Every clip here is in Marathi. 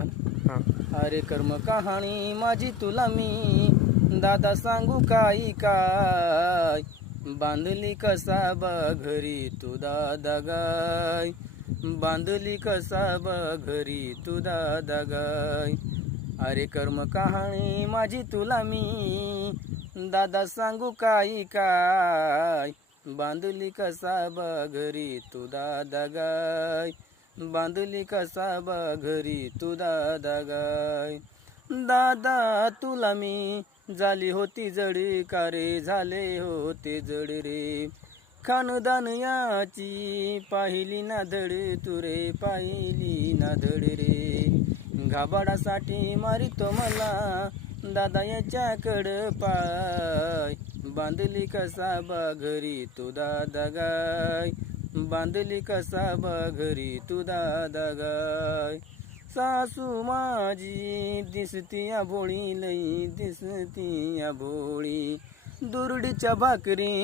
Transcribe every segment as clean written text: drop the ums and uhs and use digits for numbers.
हां. अरे कर्म कहाणी माझी तुला मी दादा सांगू काय काय, बांधली कसा घरी तू दादा गाय, बांधली कसा घरी तू दादा गाय. अरे कर्म कहाणी माझी तुला मी दादा सांगू काय काय, बांधली कसा घरी तू दादा गाय, बांधली कसा घरी तू दादा गाय. दादा तुला मी झाली होती जड का रे, झाले होते जड रे, खानदान याची पाहिली ना धड तू रे, पाहिली ना धड रे. घाबाडासाठी मारितो मला दादा याच्याकडं पाय, बांधली कसा घरी तू दादा गाय, बांधली कसा घरी तू दादा गाय. सासू माझी दिसती या भोळी, लई दिसती या भोळी, दुरडीच्या भाकरी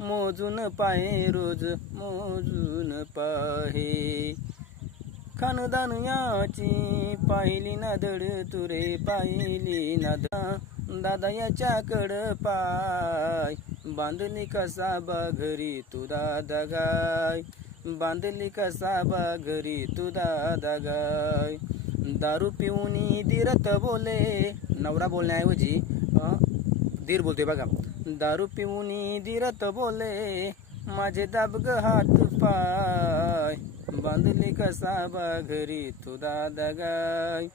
मोजून पाहे, रोज मोजून पाहे. खानदान याची पाहिली ना धड तू रे, पाहिली ना दादा याच्याकडं पाय, बांधली कसा घरी तू दादा गाय, बांधली कसा घरी तू दादा गाय. दारू पिऊनी धीरत बोले, नवरा बोलण्याऐवजी धीर बोलतोय बघा. दारू पिऊनी धीरत बोले, माझे दाबग हात पाय, बांधली कसा घरी तू दादा गाय,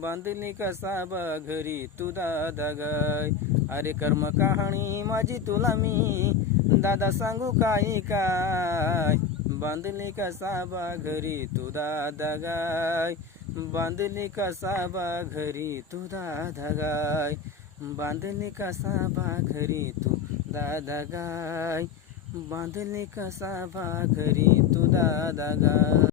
बांधली कसा घरी तू दादा गाय. अरे कर्म कहाणी माझी तुला मी दादा सांगू काय काय, बांधली कसा घरी तू दादा गाय, बांधली कसा घरी तू दादा गाय, बांधली कसा घरी तू दादा गाय, बांधली कसा घरी तू दादा गाय.